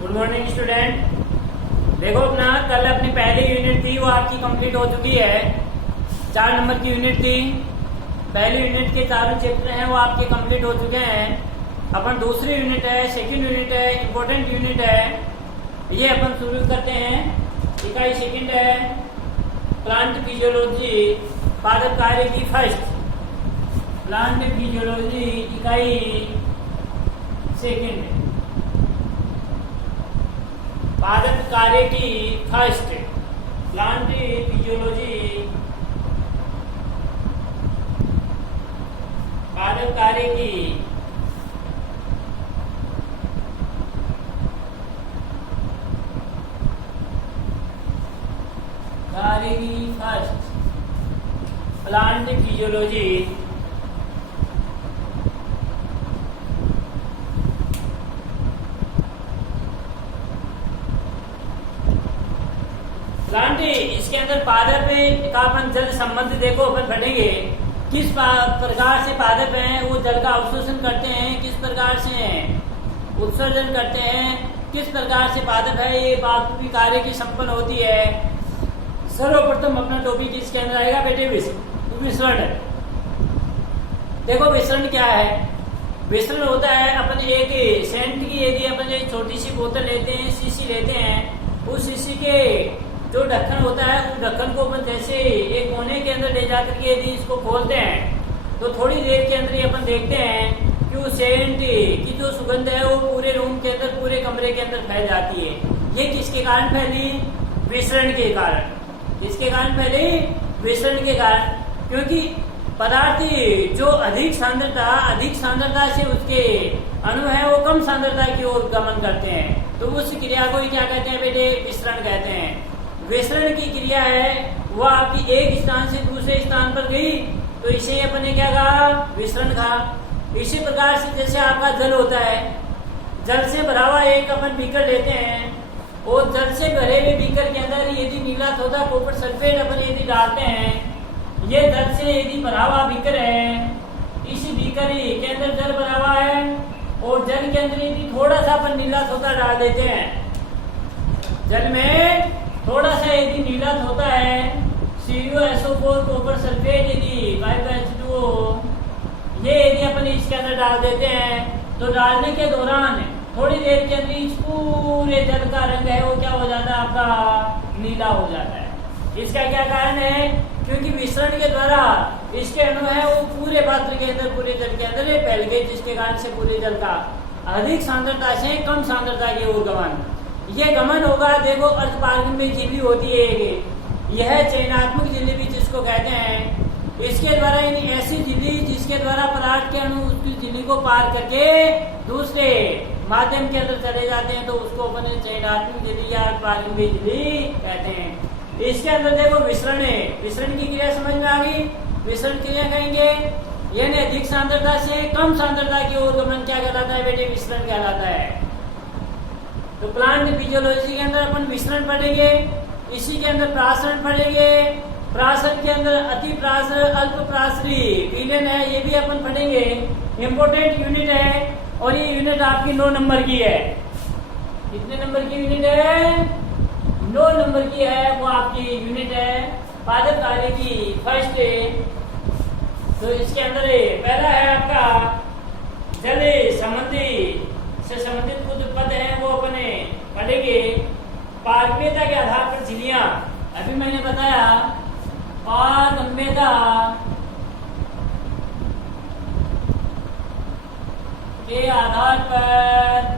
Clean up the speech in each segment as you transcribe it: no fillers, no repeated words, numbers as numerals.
Good morning student. देखो अपना कल अपनी पहली यूनिट थी वो आपकी कंप्लीट हो चुकी है। 4 नंबर की यूनिट थी। पहली यूनिट के चारों चैप्टर हैं वो आपके कंप्लीट हो चुके हैं। अपन दूसरी यूनिट है, सेकंड यूनिट है, इम्पोर्टेंट यूनिट है। ये अपन शुरू करते हैं। इकाई सेकंड है प्लांट फिजियोलॉजी पादप कार्य की फर्स्ट। प्लांट फिजियोलॉजी इकाई सेकंड पादप कार्य की फर्स्ट। प्लांट फिजियोलॉजी पादप कार्य की फर्स्ट। प्लांट फिजियोलॉजी प्लांट इसके अंदर पादप का अपन जल संबंध देखो अपन पढ़ेंगे। किस प्रकार से पादप हैं वो जल का अवशोषण करते हैं, किस प्रकार से उत्सर्जन करते हैं, किस प्रकार से पादप है ये बाकी कार्य की संपन्न होती है। सर्वप्रथम अपना टॉपिक इसके अंदर आएगा बेटे विसरण। देखो विसरण क्या है। विसरण होता है अपन एक सेंट की यदि अपन एक छोटी सी बोतल लेते हैं, शीशी लेते हैं, उस शीशी के जो ढक्कन होता है उस ढक्कन को अपन जैसे एक कोने के अंदर ले जाकर के यदि इसको खोलते हैं तो थोड़ी देर के अंदर ही अपन देखते हैं कि वो सेंट की जो सुगंध है वो पूरे रूम के अंदर, पूरे कमरे के अंदर फैल जाती है। ये किसके कारण फैली? विसरण के कारण। किसके कारण फैली? विसरण के कारण। क्योंकि पदार्थ जो अधिक सांद्रता से उसके अणु है वो कम सांद्रता की ओर गमन करते हैं, तो उस क्रिया को क्या कहते हैं बेटे? विसरण कहते हैं। विसरण की क्रिया है वो आपकी एक स्थान से दूसरे स्थान पर गई तो इसे अपन ने क्या कहा? विसरण कहा। इसी प्रकार से जैसे आपका जल होता है, जल से भरा हुआ एक अपन बीकर लेते हैं और जल से भरे हुए बीकर के अंदर यदि नीला सोडा कॉपर सल्फेट अपन यदि डालते हैं, ये जल से यदि भरा हुआ बीकर है, इस बीकर के अंदर जल भरा हुआ है और जल के अंदर यदि थोड़ा सा अपन नीला सोडा डाल देते हैं, जल में थोड़ा सा यदि नीला होता है, CuSO4 कॉपर सल्फेट यदि 5H2O ये यदि अपन इसके अंदर डाल देते हैं तो डालने के दौरान थोड़ी देर के अंदर इस पूरे जल का रंग है वो क्या हो जाता है? आपका नीला हो जाता है। इसका क्या कारण है? क्योंकि विसरण के द्वारा इसके अणु है वो पूरे पात्र के अंदर, पूरे जल के अंदर फैल गए, जिसके कारण से पूरे जल का अधिक सांद्रता से कम सांद्रता की ओर गमन। ये गमन होगा। देखो अर्धपारगम्य झिल्ली होती है, यह चयनात्मक झिल्ली भी जिसको कहते हैं। इसके द्वारा ऐसी झिल्ली जिसके द्वारा पदार्थ के अणु उसकी झिल्ली को पार करके दूसरे माध्यम के अंदर चले जाते हैं तो उसको अपन चयनात्मक झिल्ली या अर्धपारगम्य झिल्ली कहते हैं। इसके अंदर देखो विसरण है। विसरण की क्रिया समझ में आ गई? विसरण क्रिया कहेंगे यानी अधिक सांद्रता से कम सांद्रता की ओर गमन क्या कहलाता है बेटे? विसरण कहलाता है। तो प्लांट फिजियोलॉजी के अंदर अपन विसरण पढ़ेंगे, इसी के अंदर प्रासरण पढ़ेंगे। प्रासरण के अंदर अति प्रासर, अल्प प्रासरी, विलयन है, ये भी अपन पढ़ेंगे। इम्पोर्टेंट यूनिट है और ये यूनिट आपकी 9 नंबर की है। कितने नंबर की यूनिट है? 9 नंबर की है वो आपकी यूनिट है पादप कार्य की फर्स्ट। तो इसके अंदर पहला है आपका जल संबंधी से संबंधित कुछ पद हैं वो अपने पढ़ेंगे। पारगम्यता के आधार पर झिल्लियां, अभी मैंने बताया पारगम्यता के आधार पर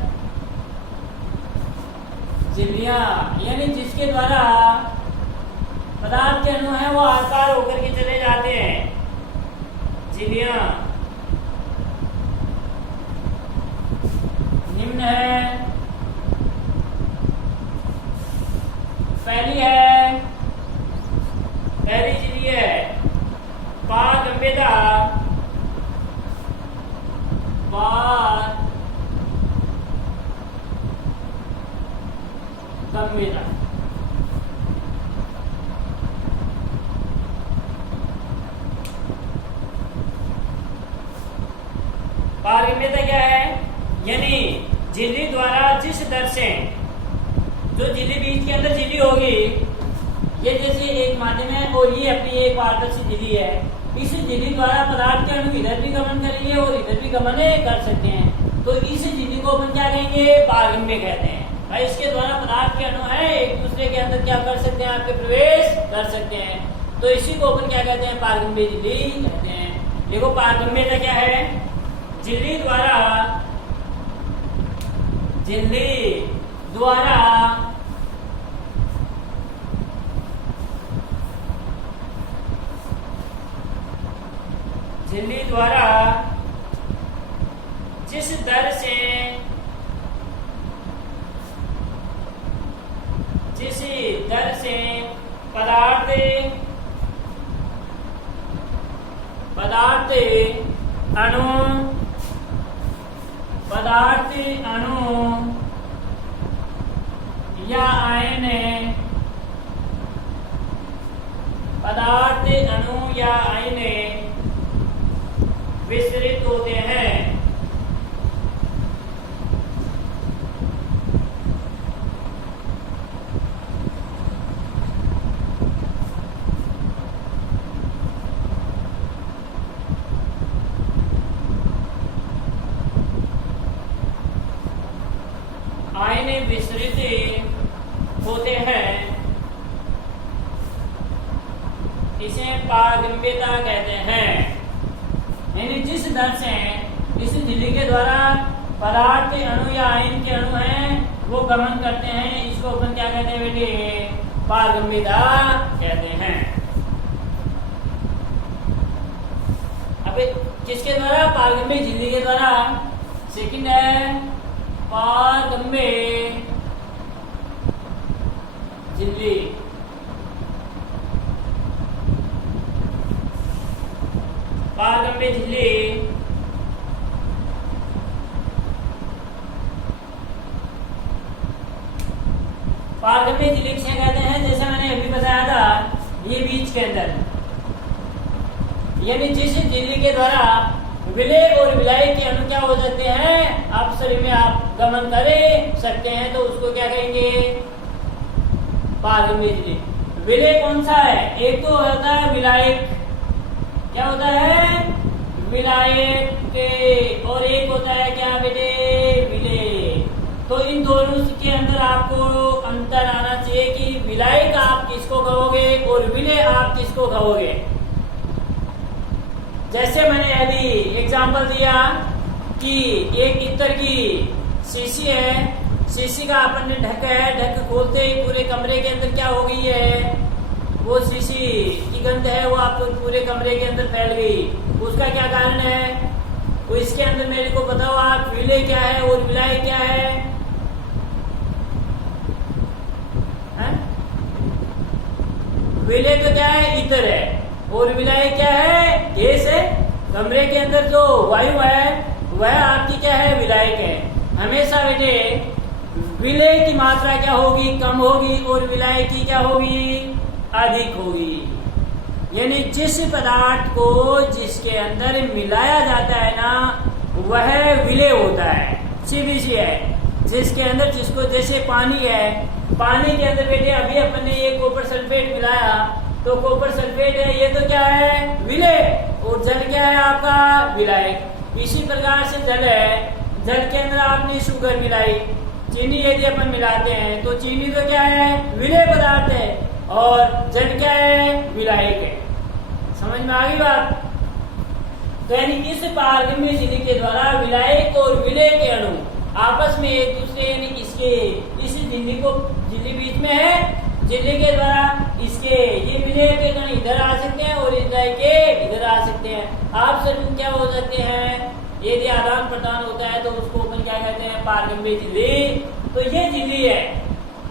झिल्लियां यानी जिसके द्वारा पदार्थ के अणु है वो आकार होकर के चले जाते हैं। झिल्लियां निम्न है। पहली झिल्ली है पारगम्यता। पारगम्यता क्या है? यानी झिल्ली द्वारा जिस दर दर से जो झिल्ली बीच के अंदर झिल्ली होगी, ये जैसे एक माध्यम है और ये अपनी एक पारदर्शी झिल्ली है, इस झिल्ली द्वारा पदार्थ के अणु इधर भी गमन करेंगे और इधर भी गमन कर सकते हैं। तो इस झिल्ली को अपन क्या कहेंगे, पारगम्य कहते हैं। भाई इसके द्वारा पदार्थ के अणु है एक दूसरे के अंदर क्या कर सकते हैं, आपके प्रवेश कर सकते हैं। तो इसी को अपन क्या कहते हैं, पारगम्य झिल्ली कहते हैं। देखो पारगम्यता क्या है, झिल्ली द्वारा जिस दर से पदार्थ अणु या आयन विसरित होते हैं, इसे पारगम्यता कहते हैं। यानी जिस दर से इस झिल्ली के द्वारा पदार्थ के अणु या आयन के अणु हैं वो गमन करते हैं, इसको अपन क्या कहते हैं बेटे, पारगम्यता कहते हैं। अब किसके द्वारा, पारगम्य झिल्ली के द्वारा। सेकंड है पारगम्य झिल्ली। पारगम्य झिल्ली किसे कहते हैं, जैसे मैंने अभी बताया था, ये बीच के अंदर यानी जिस झिल्ली के द्वारा विलय और विलायक के अणु क्या हो जाते हैं, आप शरीर में आप गमन कर सकते हैं, तो उसको क्या कहेंगे, पारगम्य झिल्ली। विलय कौन सा है, एक तो होता है विलायक, क्या होता है, विलायक के, और एक होता है क्या बेटे, विलय। तो इन दोनों के अंदर आपको अंतर आना चाहिए कि विलायक आप किसको कहोगे और विलय आप किसको कहोगे। जैसे मैंने अभी एग्जांपल दिया कि एक इत्र की शीशी है, शीशी का अपन ने ढक है, ढक खोलते ही पूरे कमरे के अंदर क्या हो गई है, वो शीशी की गंध है वो आपको पूरे कमरे के अंदर फैल गई। उसका क्या कारण है, तो इसके अंदर मेरे को बताओ आप, विलय क्या है और विलाय क्या है? विलय तो क्या है, ईथर है, और विलाय क्या है, गैस है। कमरे के अंदर जो वायु है वह आपकी क्या है, विलायक है। हमेशा बेटे विलय की मात्रा क्या होगी, कम होगी, और विलाय की क्या होगी, अधिक होगी। यानी जिस पदार्थ को जिसके अंदर मिलाया जाता है ना, वह विलय होता है, सीधी सी है। जिसके अंदर, जिसको जैसे पानी है, पानी के अंदर बेटे अभी अपन ने ये कॉपर सल्फेट मिलाया, तो कॉपर सल्फेट है, ये तो क्या है, विलय, और जल क्या है आपका, विलायक। इसी प्रकार से जल है, जल के अंदर आपने शुगर मिलाई, चीनी यदि अपन मिलाते हैं तो चीनी तो क्या है, विलय पदार्थ है, और जल क्या है, विलायक है। समझ में आ गई बात। तो यानी इस पारगम्य झिल्ली के द्वारा विलायक और विलय के अणु आपस में एक दूसरे, यानी इसके इस झिल्ली को, झिल्ली बीच में है, झिल्ली के द्वारा इसके ये विलय के कण इधर आ सकते हैं और विलय के इधर आ सकते हैं। आप सभी क्या हो सकते हैं, यदि आदान प्रदान होता है तो उसको अपन क्या कहते हैं, पारगम्य झिल्ली। तो ये झिल्ली है,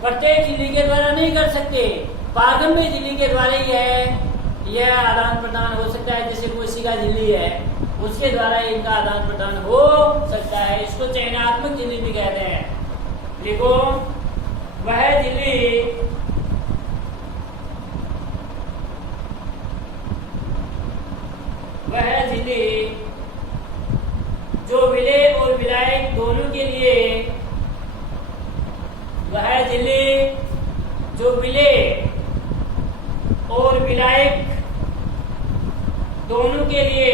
प्रत्येक झिल्ली के द्वारा नहीं कर सकते, पारगम्य झिल्ली के द्वारा ही है यह आदान प्रदान हो सकता है। जैसे कोशिका झिल्ली है, उसके द्वारा इनका आदान प्रदान हो सकता है। इसको चयनात्मक झिल्ली भी कहते हैं। देखो वह झिल्ली जो विलय और विलायक दोनों के लिए झिल्ली जो विलेय और विलायक दोनों के लिए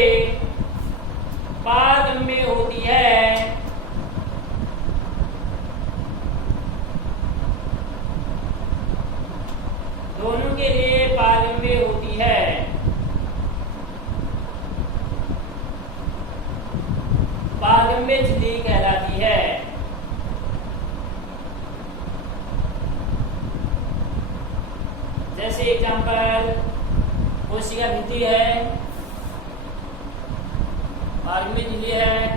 पारगम्य होती है, दोनों के लिए पारगम्य होती है। पारगम्य झिल्ली कहलाती है। जैसे एग्जांपल कोशिका भित्ति है, पारगम्य झिल्ली है।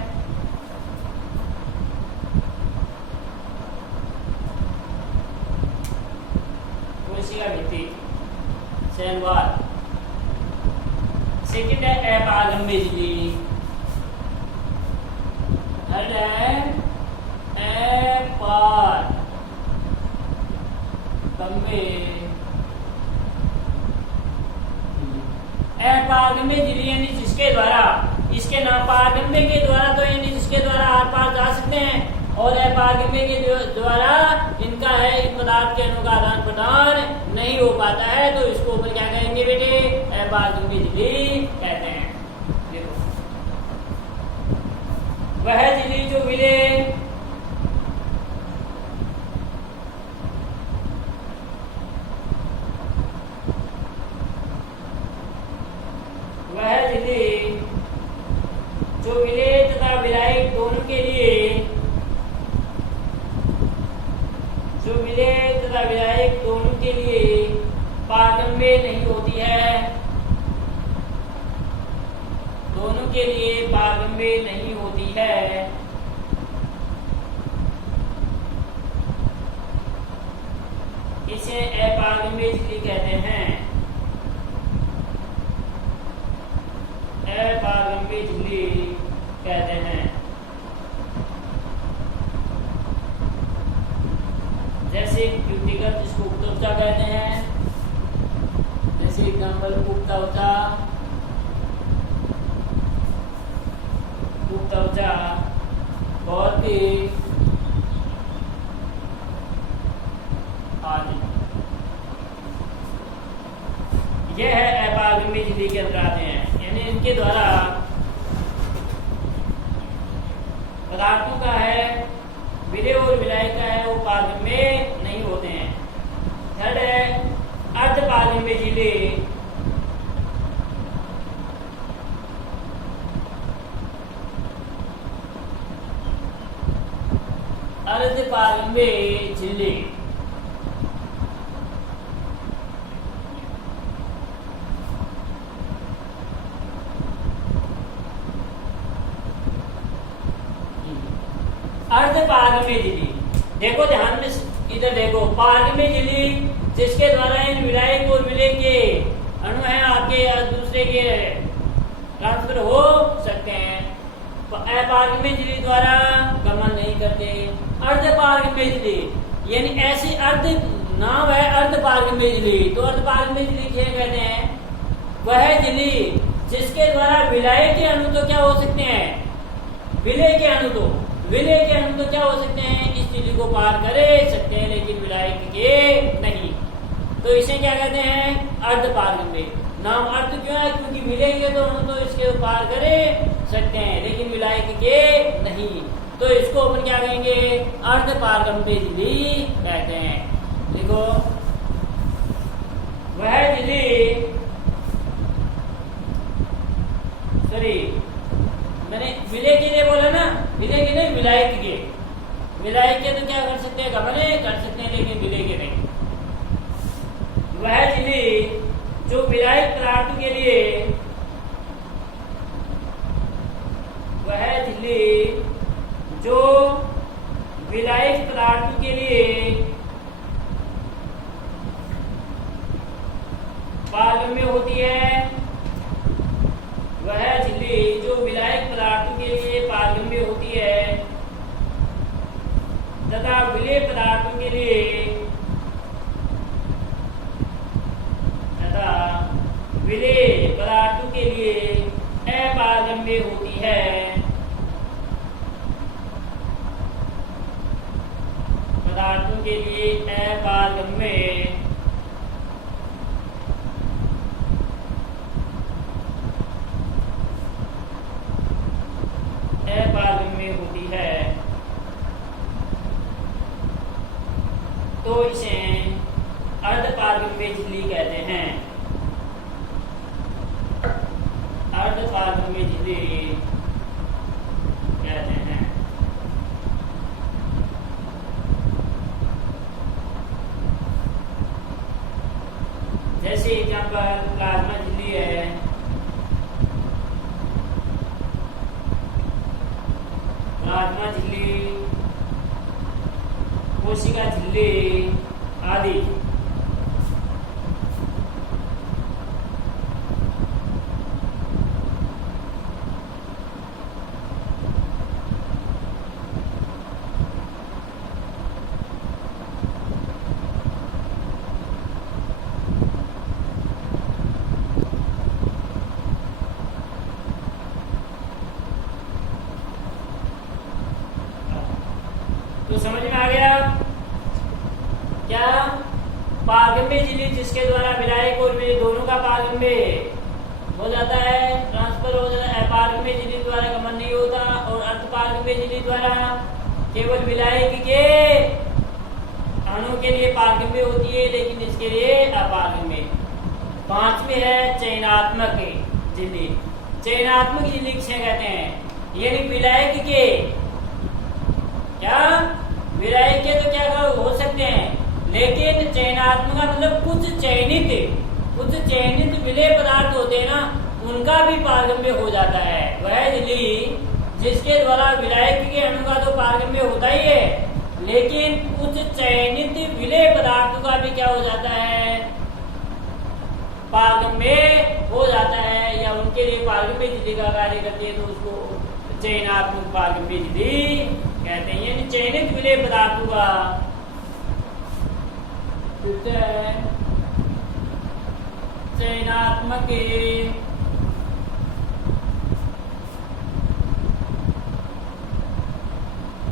कोशिका भित्ति शैलवाल। सेकंड है अपारगम्य झिल्ली। थर्ड है अपारगम्य झिल्ली यानी जिसके द्वारा, इसके नाम पारगम्य के द्वारा तो यानी जिसके द्वारा आर पार जा सकते हैं, और अपारगम्य के द्वारा इनका है इन पदार्थ के अणु का आदान प्रदान नहीं हो पाता है, तो इसको ऊपर क्या कहेंगे बेटे? अपारगम्य झिल्ली कहते हैं। देखो वह झिल्ली जो विलेय जो विलेय तथा विलायक दोनों के लिए, जो विलेय तथा विलायक दोनों के लिए पारगम्य नहीं होती है, दोनों के लिए पारगम्य नहीं होती है, इसे अपारगम्य झिल्ली कहते हैं। अपारगम्य झिल्ली कहते हैं। जैसे व्यक्तिगत जिसको उपत्वचा कहते हैं, जैसे एग्जाम्पल उपत्वचा, उपत्वचा भौतिक आदि, यह है अपारगम्य झिल्ली के अंदर आते हैं। यानी इनके द्वारा पदार्थों का है विलेय और विलायक का है वो पारगम्य नहीं होते हैं। थर्ड है अर्धपारगम्य झिल्ली। अर्धपारगम्य झिल्ली अर्धपारगम्य झिल्ली, देखो ध्यान में इधर देखो, पारगम्य झिल्ली जिसके द्वारा इन विलायक और विलेय के अणु हैं आपके दूसरे के ट्रांसफर हो सकते हैं, अपारगम्य झिल्ली द्वारा गमन नहीं करते। अर्धपारगम्य झिल्ली यानी ऐसी अर्ध नाम है अर्धपारगम्य झिल्ली, तो अर्धपारगम्य झिल्ली क्या कहते हैं? वह झिल्ली जिसके द्वारा विलायक के अणु तो क्या हो सकते हैं? विलेय के अणु तो क्या हो सकते हैं? इस झिल्ली को पार करे सकते हैं, लेकिन विलायक के नहीं, तो इसे क्या कहते हैं? अर्धपारगम्य। नाम अर्ध क्यों है? क्योंकि विलेय के तो अणु तो इसके पार करे सकते हैं, लेकिन विलायक के नहीं, तो इसको अपन क्या कहेंगे? अर्धपारगम्य झिल्ली कहते हैं। देखो वह झिल्ली, सॉरी मैंने विलेय के लिए बोला ना, विलेय के नहीं विलायक के। विलायक के तो क्या कर सकते हैं? गमन कर सकते हैं, लेकिन विलेय के नहीं। वह झिल्ली जो विलायक पदार्थों के लिए, वह झिल्ली जो विलायक पदार्थों के लिए पारगम्य होती है, वह झिल्ली जो विलायक पदार्थों के लिए पारगम्य होती है तथा विलेय पदार्थों के लिए, तथा विलेय पदार्थों के लिए अपारगम्य होती है। पदार्थों अणु के लिए अपारगम्य होती है तो इसे अर्धपारगम्य झिल्ली कहते हैं। अर्धपारगम्य झिल्ली कहते हैं। जैसे एग्जाम्पल प्लाज्मा झिल्ली है, प्लाज्मा झिल्ली, कोशिका झिल्ली आदि। तो समझ में आ गया क्या? पारगम्य झिल्ली जिसके द्वारा विलायक और विलेय दोनों का पारगम्य हो जाता है, ट्रांसफर हो जाता है। अपारगम्य झिल्ली द्वारा गमन नहीं होता और अर्धपारगम्य झिल्ली द्वारा केवल विलायक के अणु के लिए पारगम्य होती है, लेकिन इसके लिए अपारगम्य। पांचवी है चयनात्मक झिल्ली। चयनात्मक झिल्ली किसे कहते हैं? यानी विलायक के क्या विलायक के तो क्या हो सकते हैं, लेकिन चयनात्मक मतलब कुछ चयनित विलेय पदार्थ होते हैं ना, उनका भी पारगम्य हो जाता है। वह झिल्ली जिसके द्वारा विलायक के अणु का तो पारगम्य होता ही है, लेकिन कुछ चयनित विलेय पदार्थों का भी क्या हो जाता है, पारगम्य हो जाता है, या उनके लिए पारगम्य झिल्ली का कार्य करती है, तो उसको चयनात्मक पारगम्य झिल्ली कहते हैं। यानी चयनित विलेय पदार्थों का चयनात्मक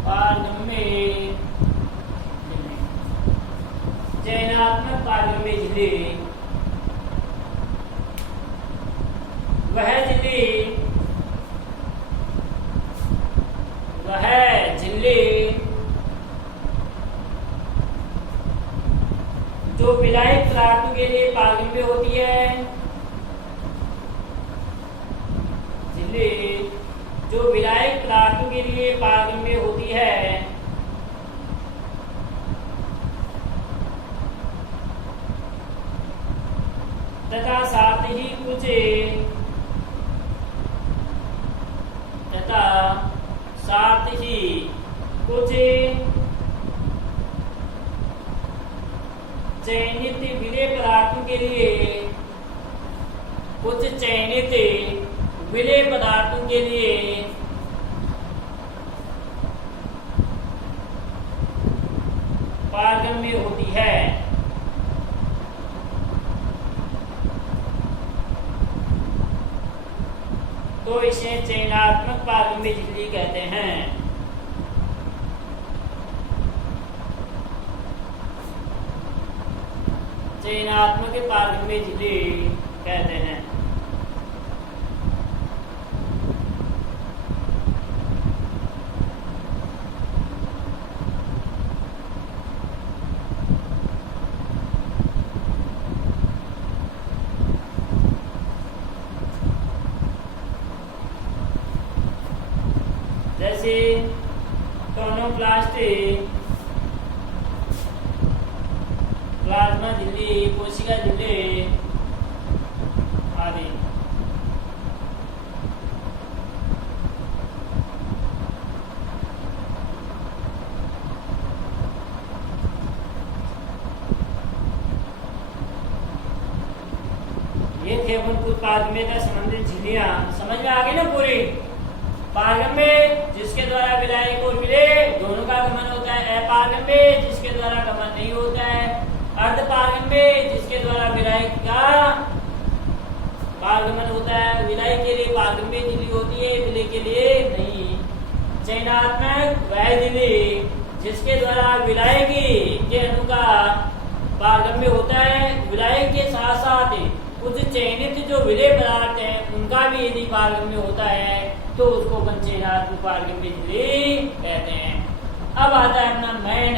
पारगम्य चयनात्मक पारगम्य झिल्ली वह झिल्ली जो विलायक पदार्थों के लिए पारगम्य होती है, झिल्ली जो विलायक पदार्थों के लिए पारगम्य होती है, तथा साथ ही कुछ चयनित विलेय पदार्थों के लिए पारगम्य होती है। तो इसे चयनात्मक पारगम्य झिल्ली कहते हैं। चयनात्मक पारगम्य झिल्ली कहते हैं। जैसे टोनोप्लास्ट, प्लाज्मा झिल्ली, कोशिका झिल्ली आदि। ये थे अपन कुछ पारगम्यता संबंधित झिल्लियां। समझ में आ गई ना पूरी? पारगम्य जिसके द्वारा विलायक और विलेय दोनों का गमन होता है, अपारगम्य जिसके द्वारा गमन नहीं होता है, अर्धपारगम्य जिसके द्वारा विलायक का पारगमन होता है, विलायक के लिए पारगम्य झिल्ली होती है, विलेय के लिए नहीं। चयनात्मक वह झिल्ली जिसके द्वारा विलायकी के अणु का पारगम्य होता है, विलायक के साथ साथ कुछ चयनित जो विलेय पदार्थ हैं उनका भी यदि पारगम्य होता है तो उसको अपन चयनात्मक पारगम्य झिल्ली कहते हैं। अब आता है अपना मेन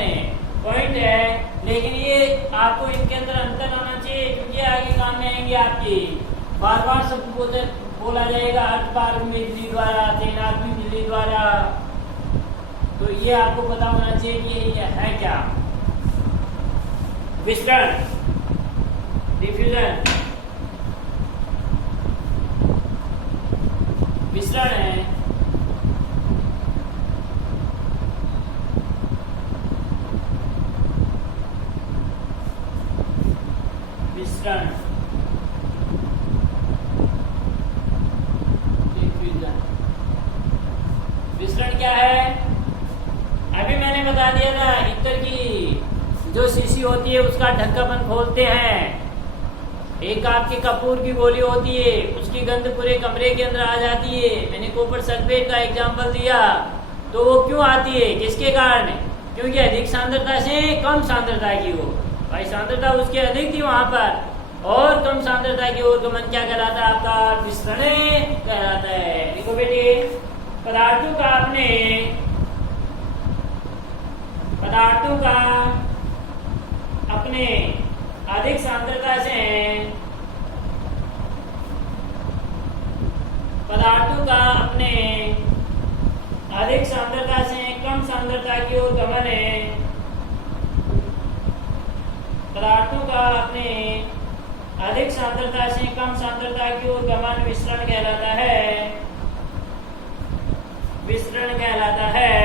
पॉइंट है, लेकिन ये आपको इनके अंदर अंतर आना चाहिए क्योंकि आगे काम में आएंगे आपकी बार बार सब बोला जाएगा अर्ध पारगम्य झिल्ली द्वारा, चयनात्मक झिल्ली द्वारा, तो ये आपको पता होना चाहिए कि ये है क्या। विसरण, डिफ्यूजन, विसरण है विसरण, डिफ्यूजन। विसरण क्या है? अभी मैंने बता दिया था, इत्र की जो शीशी होती है उसका ढक्कन खोलते हैं, एक आपकी कपूर की गोली होती है, उसकी गंध पूरे कमरे के अंदर आ जाती है। मैंने कॉपर सल्फेट का एग्जांपल दिया, तो वो क्यों आती है, किसके कारण? क्योंकि अधिक सांद्रता से कम सांद्रता की हो, भाई सांद्रता उसकी अधिक थी वहां पर, और कम सांद्रता की ओर गमन क्या कहलाता है आपका? विसरण कहलाता है। देखो बेटे, पदार्थों का अपने अधिक सांद्रता से कम सांद्रता की ओर गमन है, पदार्थों का अपने अधिक सांद्रता से कम सांद्रता की ओर गमन विसरण कहलाता है, विसरण कहलाता है।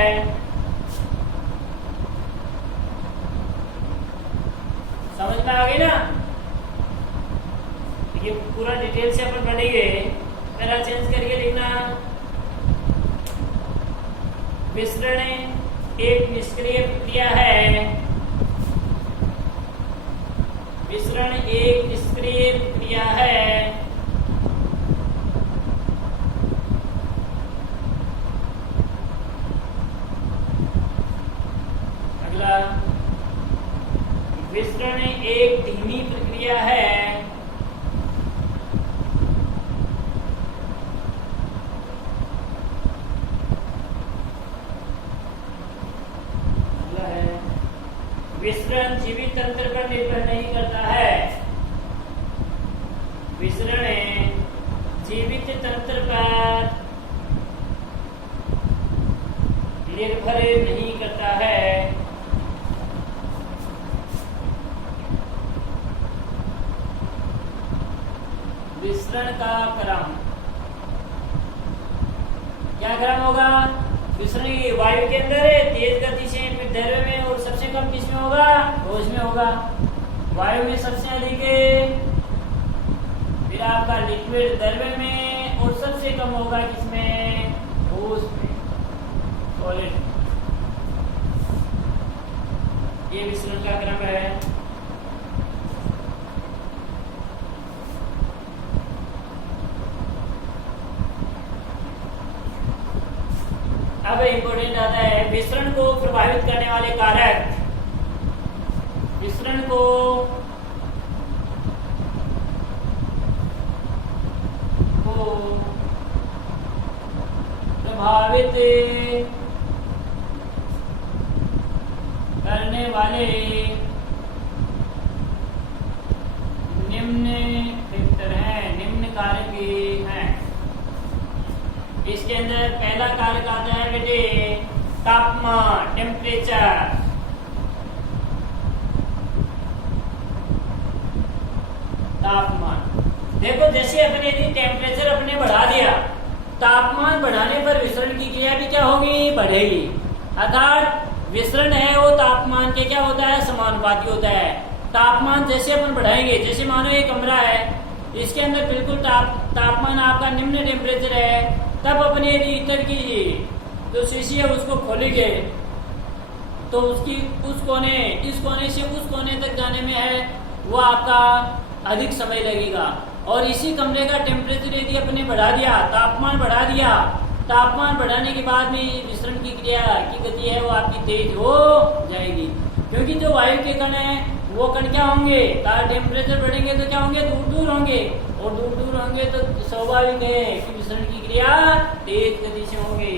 समझ में आ गई ना? ये पूरा डिटेल से अपन पढ़ेंगे, मेरा चेंज करके लिखना। विसरण एक निष्क्रिय प्रक्रिया है, विसरण एक निष्क्रिय प्रक्रिया है। अगला, विसरण एक धीमी प्रक्रिया है, विसरण जीवित तंत्र पर निर्भर नहीं करता है, विसरण जीवित तंत्र पर निर्भर नहीं करता है। विसरण का क्रम क्या क्रम होगा? विसरण वायु के अंदर तेज गति से, फिर द्रव्य में, और सबसे कम किसमें होगा? ठोस में होगा। वायु में सबसे अधिक है, फिर आपका लिक्विड द्रव्य में, और सबसे कम होगा किसमें? ठोस में, सॉलिड। ये विसरण का क्रम है। अब इंपोर्टेंट आता है विसरण को प्रभावित करने वाले कारक। विसरण को प्रभावित करने वाले निम्न फैक्टर हैं, निम्न कारक हैं। इसके अंदर पहला कारक आता है बेटे तापमान, टेम्परेचर। तापमान देखो, जैसे अपने यदि टेम्परेचर अपने बढ़ा दिया, तापमान बढ़ाने पर विसरण की क्रिया भी क्या होगी? बढ़ेगी। अर्थात विसरण है वो तापमान के क्या होता है? समानुपाती होता है। तापमान जैसे अपन बढ़ाएंगे, जैसे मानो ये कमरा है, इसके अंदर बिल्कुल तापमान आपका निम्न टेम्परेचर है, तब अपने यदि इत्र की जो शीशी है उसको खोलेंगे तो उसकी इस कोने से उस कोने तक जाने में है वो आपका अधिक समय लगेगा। और इसी कमरे का टेम्परेचर यदि अपने बढ़ा दिया, तापमान बढ़ा दिया, तापमान बढ़ाने के बाद में विसरण की क्रिया की गति है वो आपकी तेज हो जाएगी, क्योंकि जो वायु के कण है वो कण क्या होंगे, टेम्परेचर बढ़ेंगे तो क्या होंगे, दूर दूर होंगे, और दूर दूर होंगे तो स्वाभाविक है कि विसरण की क्रिया तेज गति से होंगे।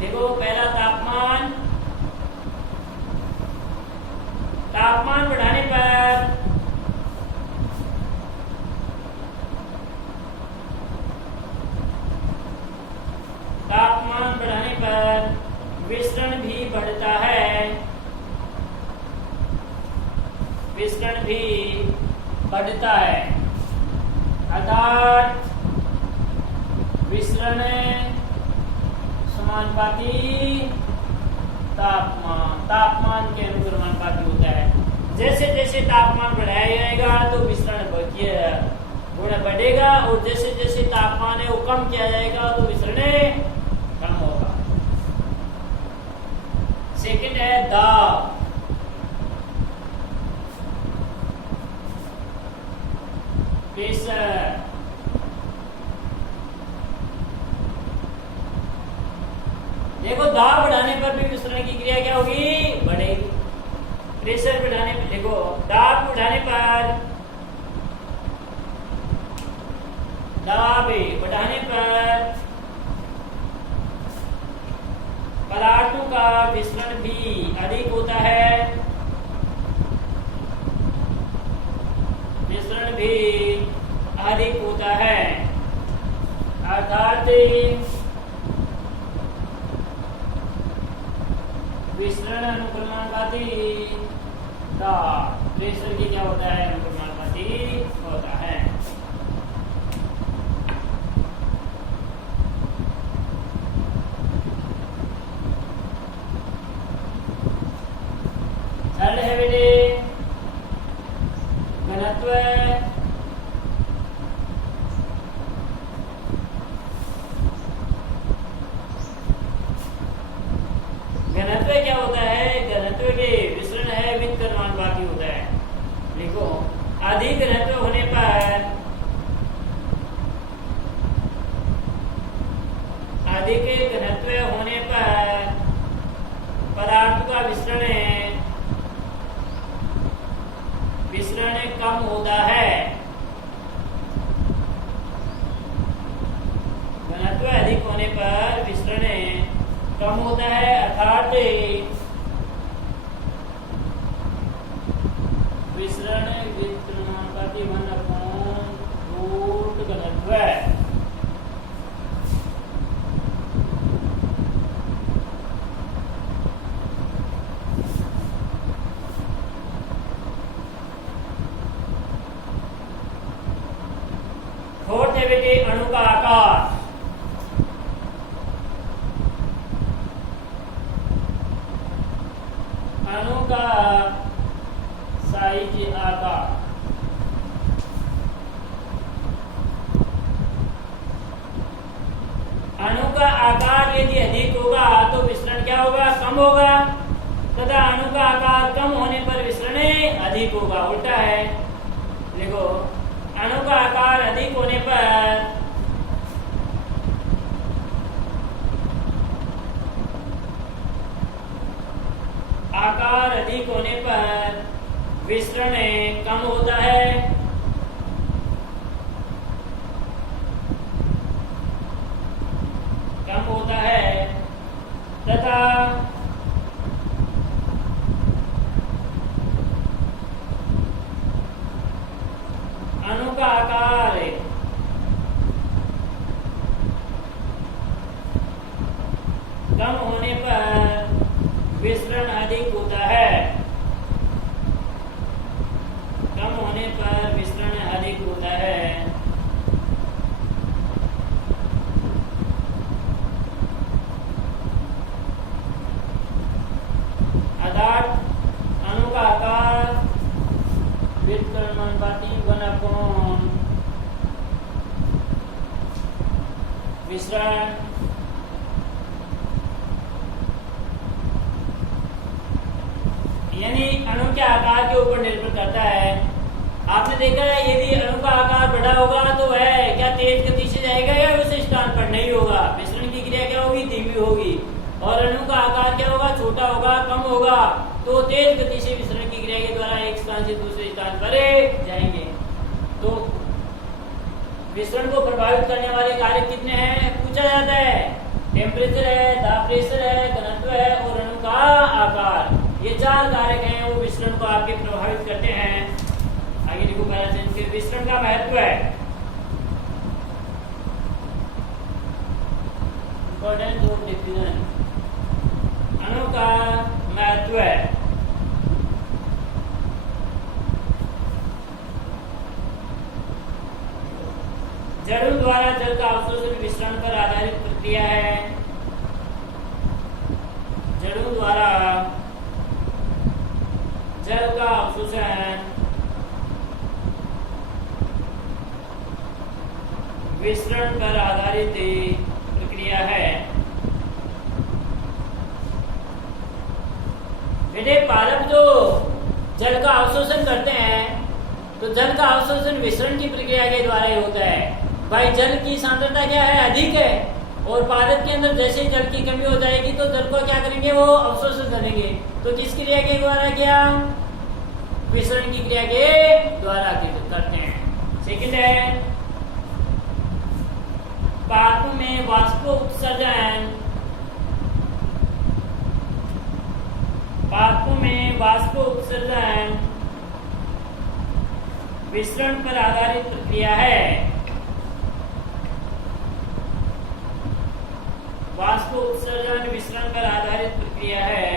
देखो पहला तापमान बढ़ाने पर विसरण भी बढ़ता है, विसरण भी बढ़ता है, अर्थात विसरण समानुपाती तापमान के अनुक्रमानुपाती होता है। जैसे जैसे तापमान बढ़ाया जाएगा तो विसरण गुण बढ़ेगा, और जैसे जैसे तापमान है वो कम किया जाएगा तो विसरण कम होगा। सेकंड है दाब। प्रेशर, देखो दाब बढ़ाने पर भी विसरण की क्रिया क्या होगी, बढ़ेगी। प्रेशर बढ़ाने पर, देखो दाब बढ़ाने पर पदार्थों का विसरण भी अधिक होता है, विसरण भी अधिक होता है, अर्थात विसरण अनुक्रमानुपाती प्रेशर की क्या होता है, अनुक्रमानुपाती होता है। चल है बेटे घनत्व, क्या होता है, घनत्व के विसरण है व्युत्क्रमानुपाती होता है। देखो अधिक घनत्व होने पर पदार्थ का विसरण कम होता है, घनत्व अधिक होने पर विसरण कम होता है, अर्थात विसरण व्युत्क्रमानुपाती घनत्व। फोर्थ है बेटे अणु का आकार। अणु का साइज, आकार। अणु का आकार यदि अधिक होगा तो विसरण क्या होगा, कम होगा, तथा अणु का आकार कम होने पर विसरण अधिक होगा, उल्टा है। देखो अणु का आकार अधिक होने पर विसरण कम होता है, तथा अणु का आकार कम होने पर विसरण अधिक होता है, कम होने पर विसरण अधिक होता है। अर्थात अणु का आकार व्युत्क्रमानुपाती 1/, विसरण यानी अणु के आकार के ऊपर निर्भर करता है। आपने देखा है यदि अणु का आकार बड़ा होगा तो वह क्या तेज गति से जाएगा या उस स्थान पर नहीं होगा, विसरण की क्रिया क्या होगी और अणु का आकार क्या होगा, छोटा होगा, कम होगा, तो तेज गति से विसरण की क्रिया के द्वारा एक स्थान से दूसरे स्थान पर जाएंगे। तो विसरण को प्रभावित करने वाले कारक कितने हैं पूछा जाता है। टेम्परेचर है, दाब प्रेशर है, घनत्व है और अणु का आकार, ये 4 कारक हैं वो विसरण को आपके प्रभावित करते हैं। आगे देखो पहला विसरण का महत्व है। इम्पोर्टेंस ऑफ डिफ्यूजन, अणु का महत्व है। जड़ों द्वारा जल का अवशोषण विसरण पर आधारित प्रक्रिया है। जड़ों द्वारा जल का अवशोषण विसरण पर आधारित प्रक्रिया है। बेटे पारक जो जल का अवशोषण करते हैं तो जल का अवशोषण विसरण की प्रक्रिया के द्वारा ही होता है। भाई जल की सांद्रता क्या है, अधिक है, और पारक के अंदर जैसे जल की कमी हो जाएगी तो जल को क्या करेंगे, वो अवशोषण करेंगे। तो किस क्रिया के द्वारा, क्या विसरण की क्रिया के द्वारा करते हैं। सेकंड है पारक में वाष्प उत्सर्जन। पारक में वाष्प उत्सर्जन विसरण पर आधारित प्रक्रिया है। वाष्प उत्सर्जन विसरण पर आधारित प्रक्रिया है।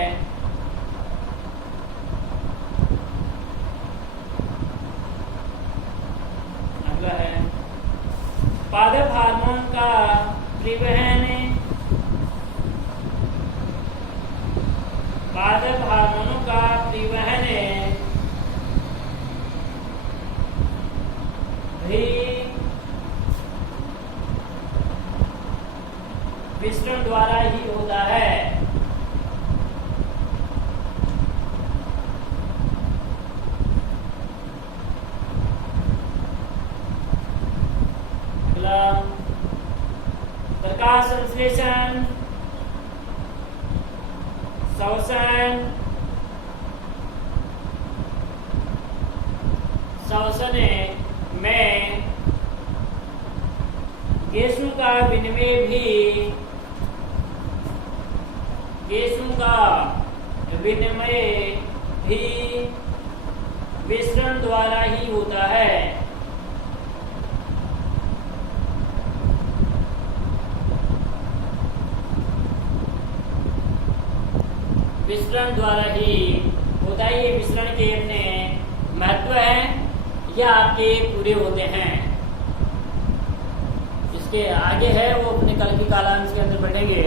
अगला है पादप हार्मोन का परिवहन। पादप हार्मोनों का परिवहन भी विसरण द्वारा ही होता है। अगला प्रकाश संश्लेषण, शोषण, शोषण में गैसों का विनिमय भी, गैसों का विनिमय भी विसरण द्वारा ही होता है। विसरण द्वारा ही होता है। ये विसरण के अपने महत्व है, या आपके पूरे होते हैं। इसके आगे है वो अपने कल की कालांश के अंदर पढ़ेंगे।